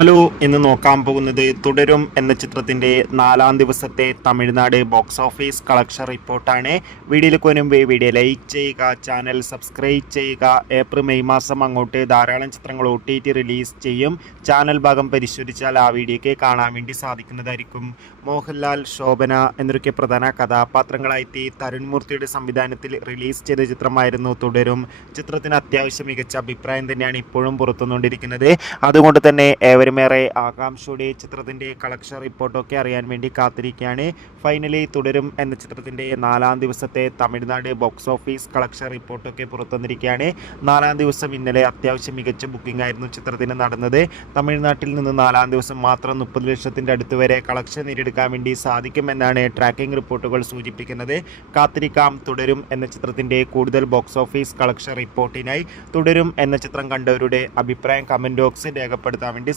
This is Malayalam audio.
ഹലോ എന്ന് നോക്കാൻ പോകുന്നത് തുടരും എന്ന ചിത്രത്തിൻ്റെ 4-ാം ദിവസത്തെ തമിഴ്നാട് ബോക്സ് ഓഫീസ് കളക്ഷൻ റിപ്പോർട്ടാണ്. വീഡിയോയിലേക്ക് വരുമ്പോൾ വീഡിയോ ലൈക്ക് ചെയ്യുക, ചാനൽ സബ്സ്ക്രൈബ് ചെയ്യുക. ഏപ്രിൽ മെയ് മാസം അങ്ങോട്ട് ധാരാളം ചിത്രങ്ങൾ OTT റിലീസ് ചെയ്യും. ചാനൽ ഭാഗം പരിശോധിച്ചാൽ ആ വീഡിയോയ്ക്ക് കാണാൻ വേണ്ടി സാധിക്കുന്നതായിരിക്കും. മോഹൻലാൽ, ശോഭന എന്നൊക്കെ പ്രധാന കഥാപാത്രങ്ങളായിട്ട് തരുൺ മൂർത്തിയുടെ സംവിധാനത്തിൽ റിലീസ് ചെയ്ത ചിത്രമായിരുന്നു തുടരും. ചിത്രത്തിന് അത്യാവശ്യം മികച്ച അഭിപ്രായം തന്നെയാണ് ഇപ്പോഴും പുറത്തുകൊണ്ടിരിക്കുന്നത്. അതുകൊണ്ട് തന്നെ ഏറെ ആകാംക്ഷയോടെ ചിത്രത്തിൻ്റെ കളക്ഷൻ റിപ്പോർട്ടൊക്കെ അറിയാൻ വേണ്ടി കാത്തിരിക്കുകയാണ്. ഫൈനലി തുടരും എന്ന ചിത്രത്തിൻ്റെ 4-ാം ദിവസത്തെ തമിഴ്നാട് ബോക്സ് ഓഫീസ് കളക്ഷൻ റിപ്പോർട്ടൊക്കെ പുറത്തുവന്നിരിക്കുകയാണ്. 4-ാം ദിവസം ഇന്നലെ അത്യാവശ്യം മികച്ച ബുക്കിംഗ് ആയിരുന്നു ചിത്രത്തിന് നടന്നത്. തമിഴ്നാട്ടിൽ നിന്ന് 4-ാം ദിവസം മാത്രം 30 ലക്ഷത്തിൻ്റെ അടുത്ത് വരെ കളക്ഷൻ നേടിയെടുക്കാൻ വേണ്ടി സാധിക്കുമെന്നാണ് ട്രാക്കിംഗ് റിപ്പോർട്ടുകൾ സൂചിപ്പിക്കുന്നത്. കാത്തിരിക്കാം തുടരും എന്ന ചിത്രത്തിൻ്റെ കൂടുതൽ ബോക്സ് ഓഫീസ് കളക്ഷൻ റിപ്പോർട്ടിനായി. തുടരും എന്ന ചിത്രം കണ്ടവരുടെ അഭിപ്രായം കമൻറ്റ് ബോക്സിൽ രേഖപ്പെടുത്താൻ വേണ്ടി